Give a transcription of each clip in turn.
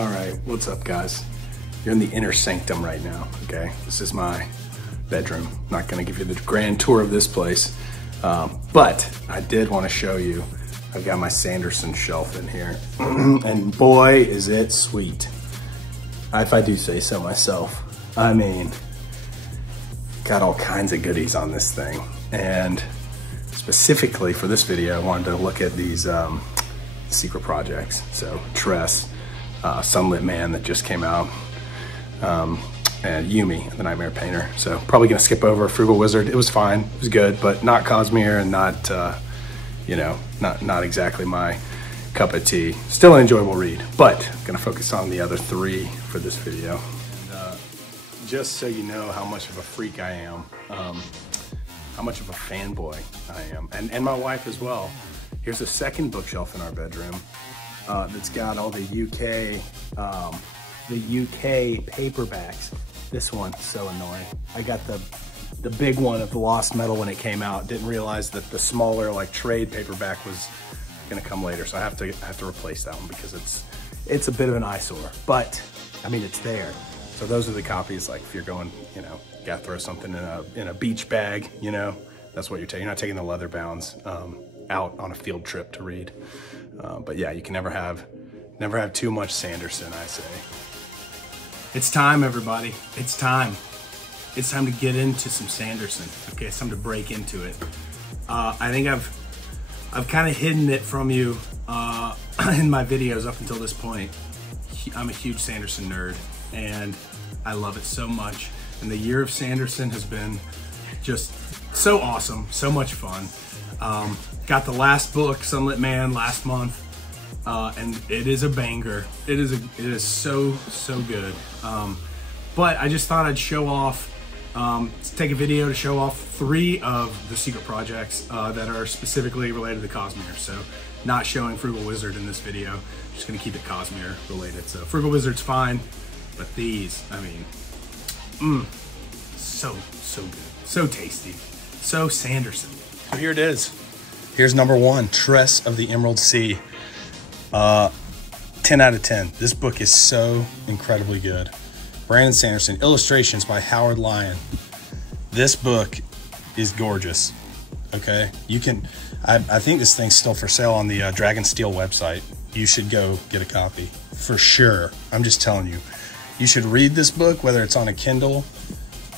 All right, what's up, guys? You're in the inner sanctum right now, okay? This is my bedroom. I'm not gonna give you the grand tour of this place, but I did wanna show you, I've got my Sanderson shelf in here, and boy, is it sweet. If I do say so myself. I mean, got all kinds of goodies on this thing. And specifically for this video, I wanted to look at these secret projects. So Tress, Sunlit Man that just came out, and Yumi, the Nightmare Painter. So probably gonna skip over Frugal Wizard. It was fine, it was good, but not Cosmere and not, you know, not exactly my cup of tea. Still an enjoyable read, but I'm gonna focus on the other three for this video. And, just so you know how much of a freak I am, how much of a fanboy I am, and my wife as well. Here's a second bookshelf in our bedroom that's got all the UK paperbacks. This one's so annoying. I got the big one of the Lost Metal when it came out. Didn't realize that the smaller like trade paperback was gonna come later, so I have to replace that one because it's a bit of an eyesore. But I mean, it's there. So those are the copies. Like if you're going, you know, you gotta throw something in a beach bag, you know, that's what you're taking. You're not taking the leatherbounds out on a field trip to read. But yeah, you can never have too much Sanderson, I say. It's time, everybody. It's time. It's time to get into some Sanderson. Okay, it's time to break into it. I think I've kind of hidden it from you in my videos up until this point. I'm a huge Sanderson nerd, and I love it so much. And the Year of Sanderson has been just so awesome, so much fun. Got the last book, Sunlit Man, last month, and it is a banger. It is so good. But I just thought I'd show off, take a video to show off 3 of the secret projects that are specifically related to Cosmere. So not showing Frugal Wizard in this video, just gonna keep it Cosmere related. So Frugal Wizard's fine, but these, I mean, so good, so tasty, so Sanderson. So here it is. Here's number 1, Tress of the Emerald Sea. 10 out of 10. This book is so incredibly good. Brandon Sanderson, illustrations by Howard Lyon. This book is gorgeous. Okay, you can. I think this thing's still for sale on the Dragonsteel website. You should go get a copy for sure. I'm just telling you. You should read this book, whether it's on a Kindle,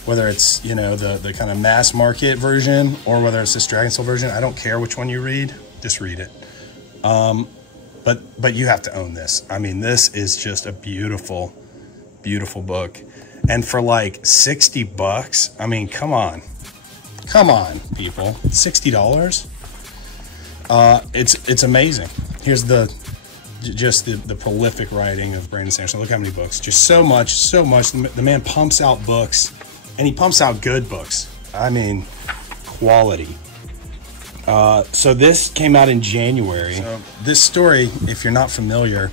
whether it's, you know, the kind of mass market version, or whether it's this Dragonsteel version. I don't care which one you read, just read it. But you have to own this. I mean, this is just a beautiful, beautiful book. And for like 60 bucks, I mean, come on, people, $60. It's amazing. Here's just the prolific writing of Brandon Sanderson. Look how many books, just so much. The man pumps out books, and he pumps out good books. I mean, quality. So this came out in January. So this story, if you're not familiar,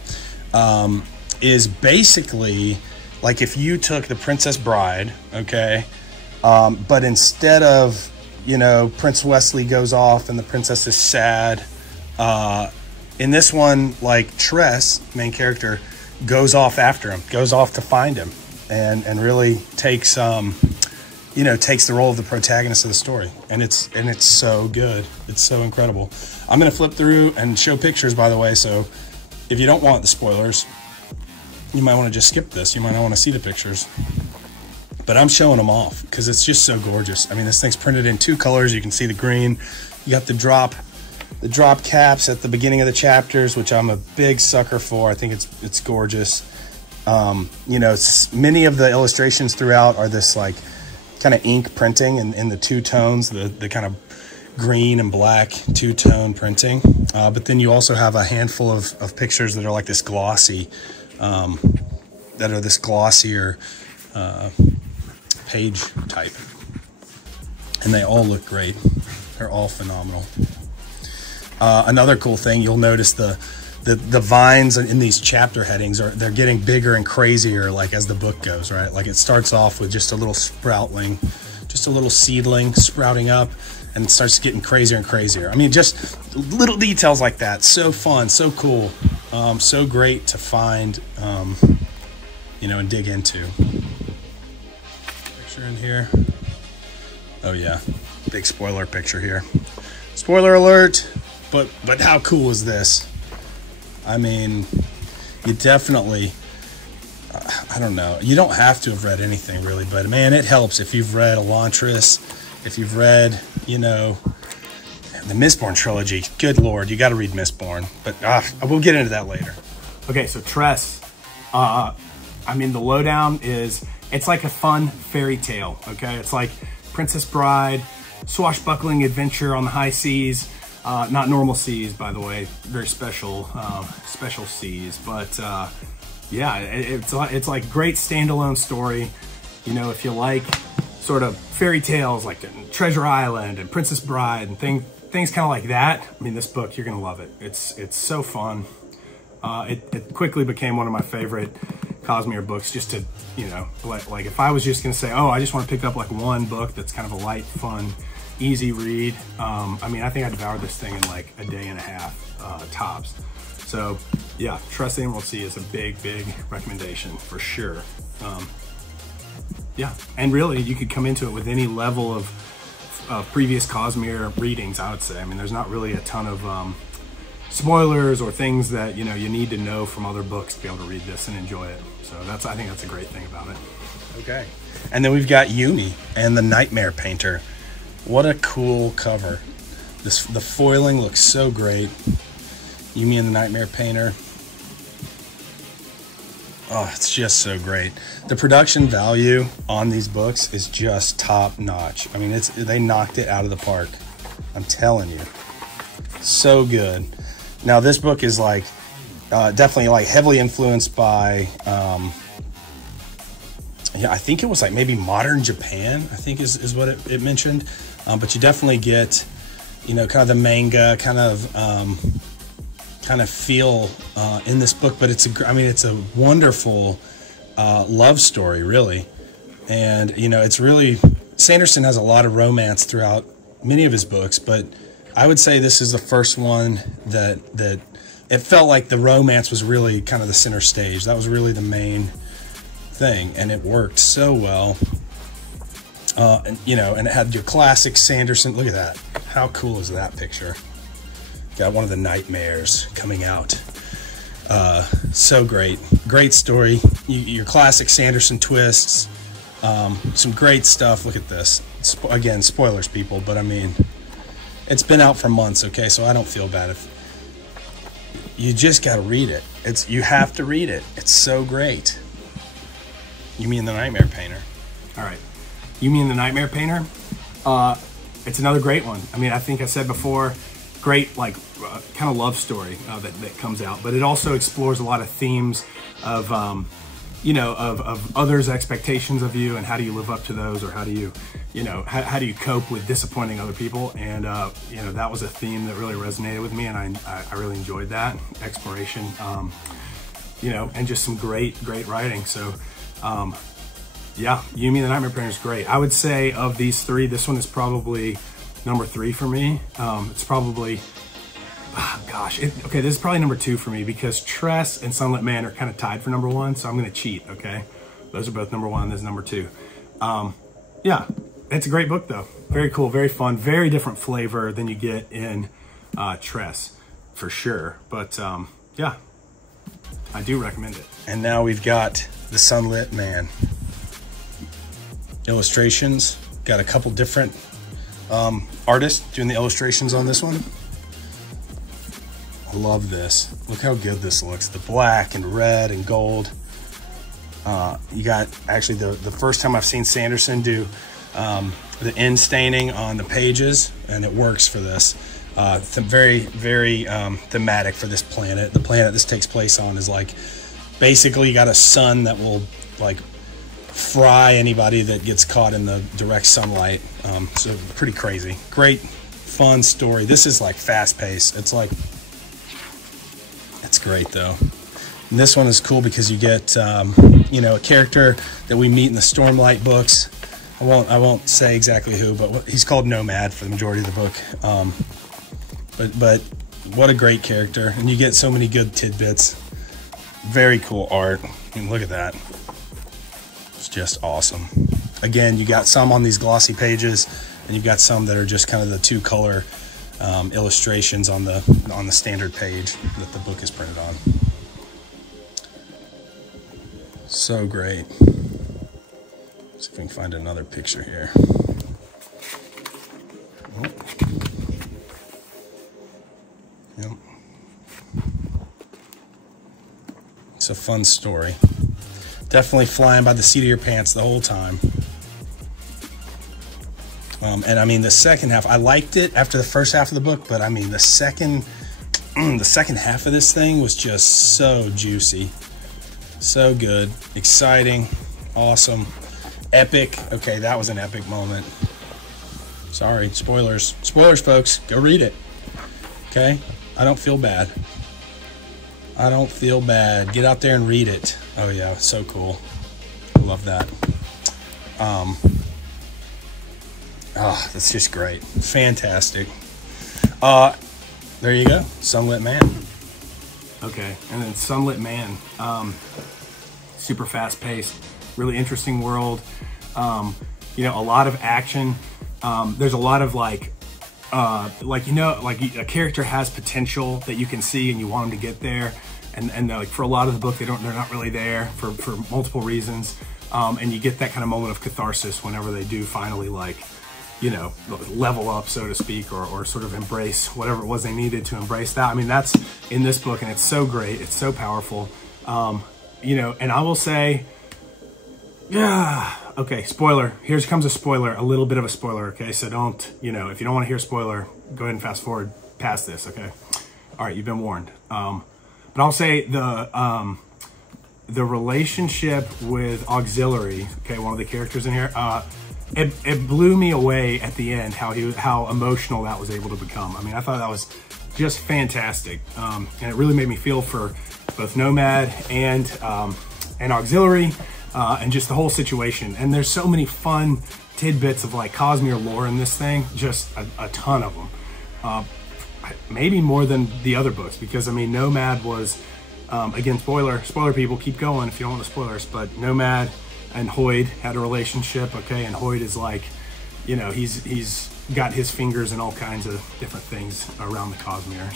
is basically like if you took The Princess Bride, okay, but instead of, you know, Prince Wesley goes off and the princess is sad, in this one, like Tress, main character, goes off after him, goes off to find him, and really takes you know, takes the role of the protagonist of the story, and it's so good. It's so incredible. I'm gonna flip through and show pictures, by the way, so if you don't want the spoilers, you might want to just skip this. You might not want to see the pictures, but I'm showing them off because it's just so gorgeous. I mean, this thing's printed in 2 colors. You can see the green. You got the drop caps at the beginning of the chapters, which I'm a big sucker for. I think it's gorgeous. You know, many of the illustrations throughout are this like kind of ink printing in the 2 tones, the kind of green and black 2-tone printing. But then you also have a handful of pictures that are like this glossy, that are this glossier page type. And they all look great. They're all phenomenal. Another cool thing, you'll notice the vines in these chapter headings they're getting bigger and crazier, like as the book goes, right? Like it starts off with just a little sproutling, just a little seedling sprouting up, and it starts getting crazier and crazier. I mean, just little details like that. So fun, so cool. So great to find, you know, and dig into. Picture in here. Oh yeah, big spoiler picture here. Spoiler alert, but how cool is this? I mean, you definitely, I don't know, you don't have to have read anything really, but man, it helps if you've read Elantris, if you've read, you know, the Mistborn trilogy. Good Lord, you got to read Mistborn, but we'll get into that later. Okay, so Tress, I mean, the lowdown is, it's like a fun fairy tale, okay? It's like Princess Bride, swashbuckling adventure on the high seas, not normal seas, by the way, very special, special seas, but yeah, it's like great standalone story. You know, if you like sort of fairy tales like Treasure Island and Princess Bride and things kind of like that, I mean, this book, you're gonna love it. It's so fun. It quickly became one of my favorite Cosmere books, just to, you know, like if I was just gonna say, oh, I just want to pick up like one book that's kind of a light, fun, easy read. I mean, I think I devoured this thing in like a day and a half, tops. So yeah, Trust the Emerald Sea is a big recommendation for sure. Yeah, and really you could come into it with any level of previous Cosmere readings, I would say. I mean, there's not really a ton of spoilers or things that, you know, you need to know from other books to be able to read this and enjoy it. So I think that's a great thing about it. Okay. And then we've got Yumi and the Nightmare Painter. What a cool cover. The foiling looks so great. Yumi and the Nightmare Painter. Oh, it's just so great. The production value on these books is just top notch. I mean, they knocked it out of the park. I'm telling you. So good. Now this book is like definitely like heavily influenced by yeah, I think it was like maybe modern Japan, I think is what it mentioned. But you definitely get, you know, kind of the manga kind of feel in this book. But it's a wonderful love story, really. And you know, it's really, Sanderson has a lot of romance throughout many of his books, but I would say this is the first one that it felt like the romance was really kind of the center stage. That was really the main thing, and it worked so well. And you know, and it had your classic Sanderson. Look at that. How cool is that picture? Got one of the nightmares coming out. So great. Great story. Your classic Sanderson twists. Some great stuff. Look at this. Again, spoilers, people, but I mean, it's been out for months, okay? So I don't feel bad if you just got to read it. You have to read it. It's so great. Yumi and the Nightmare Painter. All right. Yumi and the Nightmare Painter. It's another great one. I mean, I think I said before, great, like, kind of love story that comes out, but it also explores a lot of themes of, you know, of others' expectations of you, and how do you live up to those, or how do you, you know, how do you cope with disappointing other people? And, you know, that was a theme that really resonated with me, and I really enjoyed that exploration, you know, and just some great writing. So, yeah, Yumi and the Nightmare Painter is great. I would say of these three, this one is probably number 3 for me. It's probably, gosh, okay, this is probably number 2 for me, because Tress and Sunlit Man are kind of tied for number 1, so I'm gonna cheat, okay? Those are both number 1, this is number 2. Yeah, it's a great book though. Very cool, very fun, very different flavor than you get in Tress, for sure. But yeah, I do recommend it. And now we've got the Sunlit Man. Illustrations, got a couple different artists doing the illustrations on this one. I love this. Look how good this looks. The black and red and gold. You got actually the first time I've seen Sanderson do the end staining on the pages, and it works for this. It's very thematic for this planet. The planet this takes place on is like, basically you got a sun that will like fry anybody that gets caught in the direct sunlight. So pretty crazy. Great, fun story. This is like fast paced. It's like, it's great though. And this one is cool because you get, you know, a character that we meet in the Stormlight books. I won't say exactly who, but he's called Nomad for the majority of the book. But what a great character. And you get so many good tidbits. Very cool art. I mean, look at that. It's just awesome. Again, you got some on these glossy pages, and you've got some that are just kind of the 2-color illustrations on the standard page that the book is printed on. So great. Let's see if we can find another picture here. Oh. Yep. It's a fun story. Definitely flying by the seat of your pants the whole time. And I mean, the second half, I liked it after the first half of the book, but I mean, the second half of this thing was just so juicy. So good, exciting, awesome, epic. Okay, that was an epic moment. Sorry, spoilers. Spoilers, folks. Go read it. Okay? I don't feel bad. I don't feel bad. Get out there and read it. Oh yeah, so cool. I love that. Oh, that's just great. Fantastic. There you go. Sunlit Man. Okay, and then Sunlit Man. Super fast paced, really interesting world. You know, a lot of action. There's a lot of like a character has potential that you can see and you want them to get there. And like for a lot of the book, they're not really there for multiple reasons. And you get that kind of moment of catharsis whenever they do finally, like, you know, level up, so to speak, or sort of embrace whatever it was they needed to embrace that. I mean, that's in this book, and it's so great. It's so powerful. You know, and I will say, yeah, okay, spoiler. Here comes a spoiler, a little bit of a spoiler, okay? So don't, you know, if you don't want to hear a spoiler, go ahead and fast forward past this, okay? All right, you've been warned. But I'll say the relationship with Auxiliary, okay, one of the characters in here, it blew me away at the end how emotional that was able to become. I mean, I thought that was just fantastic, and it really made me feel for both Nomad and Auxiliary, and just the whole situation. And there's so many fun tidbits of like Cosmere lore in this thing, just a ton of them. Maybe more than the other books, because I mean, Nomad was, again, spoiler people, keep going if you don't want the spoilers, but Nomad and Hoyd had a relationship, okay, and Hoyd is like, you know, he's got his fingers in all kinds of different things around the Cosmere,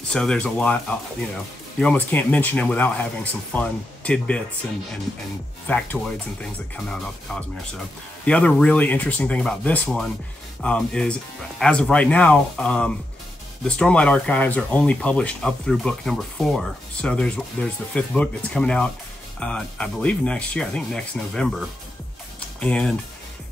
so there's a lot, you know, you almost can't mention him without having some fun tidbits and factoids and things that come out of the Cosmere. So the other really interesting thing about this one is, as of right now, the Stormlight Archives are only published up through book number 4. So there's the 5th book that's coming out, I believe next year, I think next November. And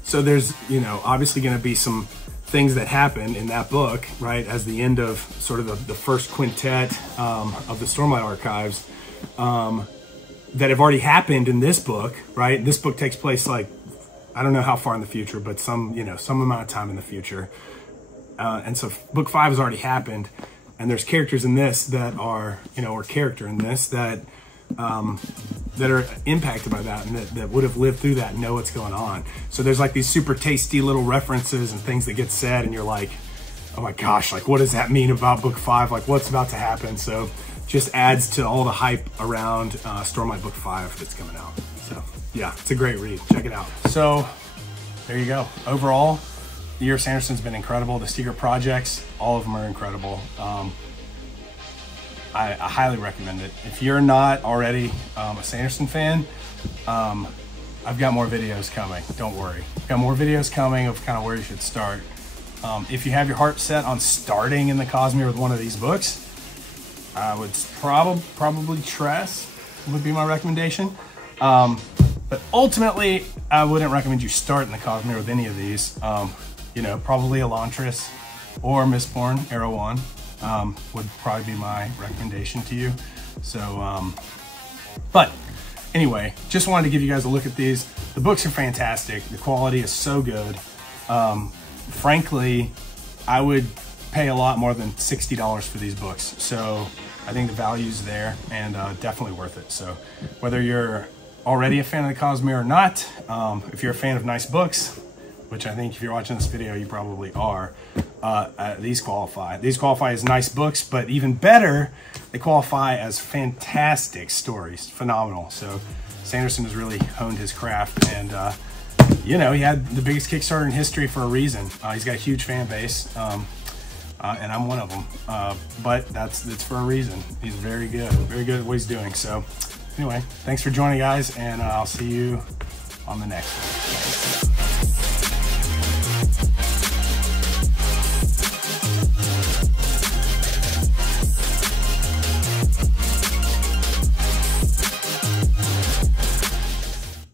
so there's, you know, obviously going to be some things that happen in that book, right, as the end of sort of the first quintet of the Stormlight Archives that have already happened in this book, right? This book takes place like, I don't know how far in the future, but some amount of time in the future. And so book 5 has already happened, and there's characters in this that are, you know, or character in this that that are impacted by that, and that would have lived through that and know what's going on. So there's like these super tasty little references and things that get said, and you're like, oh my gosh, like what does that mean about book 5? Like what's about to happen? So just adds to all the hype around Stormlight book 5 that's coming out. So yeah, it's a great read. Check it out. So there you go. Overall, the Year of Sanderson's been incredible. The secret projects, all of them are incredible. I highly recommend it. If you're not already a Sanderson fan, I've got more videos coming. Don't worry. I've got more videos coming of kind of where you should start. If you have your heart set on starting in the Cosmere with one of these books, I would probably Tress would be my recommendation. But ultimately, I wouldn't recommend you start in the Cosmere with any of these. You know, probably Elantris or Mistborn, Arrow 1. Would probably be my recommendation to you. So, but anyway, just wanted to give you guys a look at these. The books are fantastic. The quality is so good. Frankly, I would pay a lot more than $60 for these books. So I think the value's there, and definitely worth it. So whether you're already a fan of the Cosmere or not, if you're a fan of nice books, which I think if you're watching this video, you probably are, these qualify. These qualify as nice books, but even better, they qualify as fantastic stories. Phenomenal. So Sanderson has really honed his craft, and you know, he had the biggest Kickstarter in history for a reason. He's got a huge fan base, and I'm one of them. But it's for a reason. He's very good at what he's doing. So anyway, thanks for joining, guys, and I'll see you on the next one.